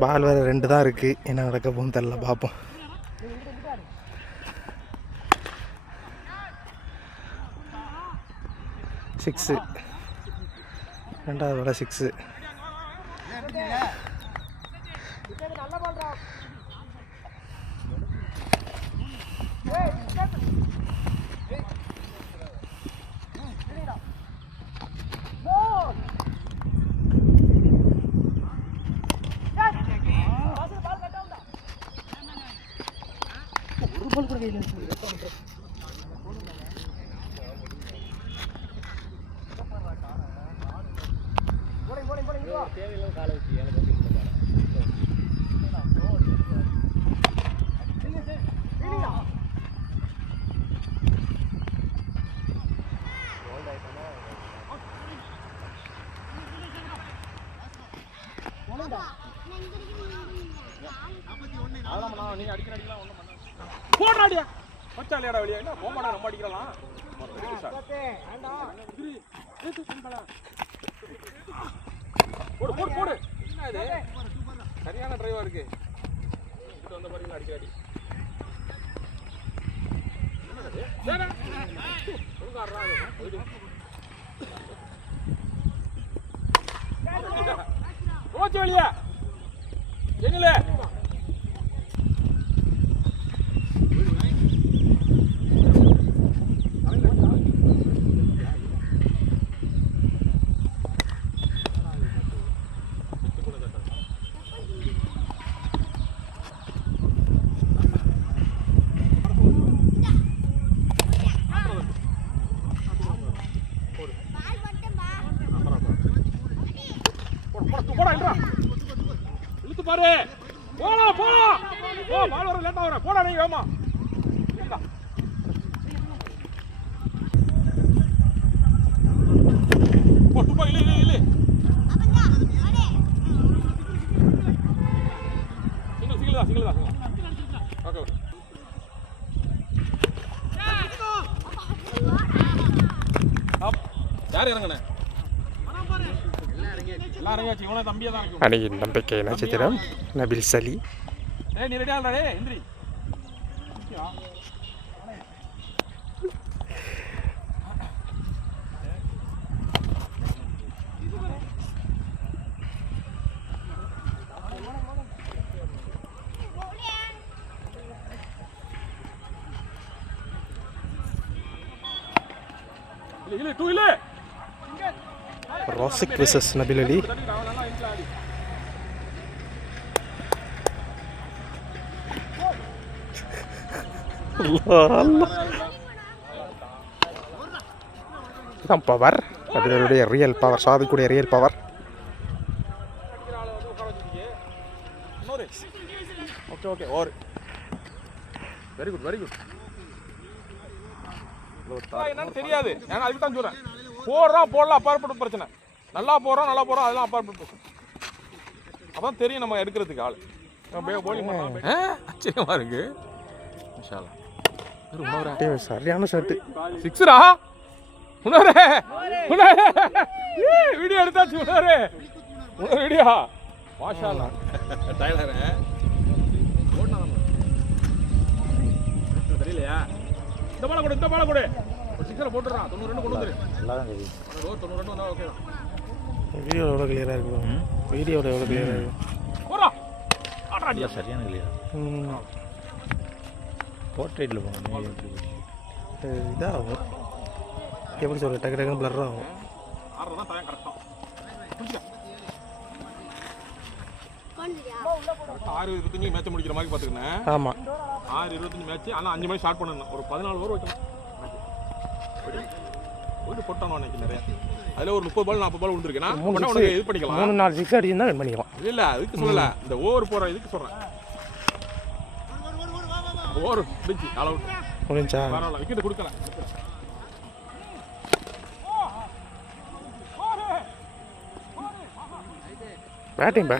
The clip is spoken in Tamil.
பால் வேறு 2 தான் இருக்குது. என்ன நடக்க போகுன்னு தெரில, பார்ப்போம். சிக்ஸு, 2வது பால் 6. போடாடியா பச்சாலியாடா வெளியே என்ன போமாடா ரொம்ப அடிக்கலாம். போடு போடு போடு. என்ன இது சரியான டிரைவா இருக்கு. இங்க வந்த பாருங்க அடிக்கடி. என்னது? ஒழுங்காறா அது. போச்சு வெளியே. என்னல? இழுத்து பாரு. போலாம் போலாம். போ பால் வர லேட்டா வர. போடா நீ வேமா. போட்டு போ இல்ல இல்ல இல்ல. சிங்கிள் தான். ஓகே. அப் யார் இறங்கனே? அணியின் நம்பிக்கை நட்சத்திரம் நபில் சலி. நீ ரெடியா இல்லடா? டேய் இந்திரி. இல்ல டூ இல்ல. Rosick versus Nabil Ali. Allah. Itu power. Nabil Ali real power. Sahabat kuda real power. Okay. Or. Very good. என்னன்னு தெரியாது. நான் அதுக்கு தான் சொல்றேன். போடலாம் அப்பாற்பட்ட பிரச்சனை. நல்லா போறோம் அதெல்லாம் அப்பாற்பட்ட பிரச்சனை. அப்பதான் தெரியும் நம்ம எடுக்கிறதுக்கு ஆள். போலிங் பண்ணா ஆச்சரியமா இருக்கு. இன்ஷாஅல்லாஹ். சரியான ஷாட். சிக்ஸரா? உனரே. வீடியோ எடுத்தாச்சு உனரே. வீடியோ. மாஷாஅல்லாஹ். டைலர். ஓடுனா நம்ம. தெரியலையா? இந்த பால கொடு. ஒரு சிக்ஸர் போட்டுறான். 92 கொண்டு வந்துரு. நல்லா தான் தெரியும். 92 வந்தா ஓகே தான். வீடியோ எவ்வளவு கிளியரா இருக்கு. வீடியோல எவ்வளவு கிளியரா இருக்கு. போறா. ஆட்றாடியா சரியான கிளியர். போர்ட்ரேட்ல போறோம். இதாகும். எப்படி சொல்ற டக்கு பிளர் ஆகும். ஆறறதா டைம் கரெக்ட்டா. புடிங்க. 6:25 மேட்ச் முடிக்கிற மாதிரி பாத்துக்கங்க. ஆமா. 6:25 மேட்ச். ஆனா 5 மணி ஸ்டார்ட் பண்ணனும். ஒரு 14 ஓவர் வைக்கணும். ஒரு போட்டானோ எனக்கு நிறைய. அதுல ஒரு 30 பால் 40 பால் விழுந்திருக்கேனா பண்ண உனக்கு இது பண்ணிக்கலாம். 3-4 சிக்ஸ் அடிச்சா வின் பண்ணிக்கலாம். இல்ல அதுக்கு சொல்லல. இந்த ஓவர் போற இதுக்கு சொல்றேன். ஓவர் பிடிச்சி ஆல் அவுட். முடிஞ்சா? பரவாயில்லை. விக்கெட் கொடுக்கல. பேட்டிங்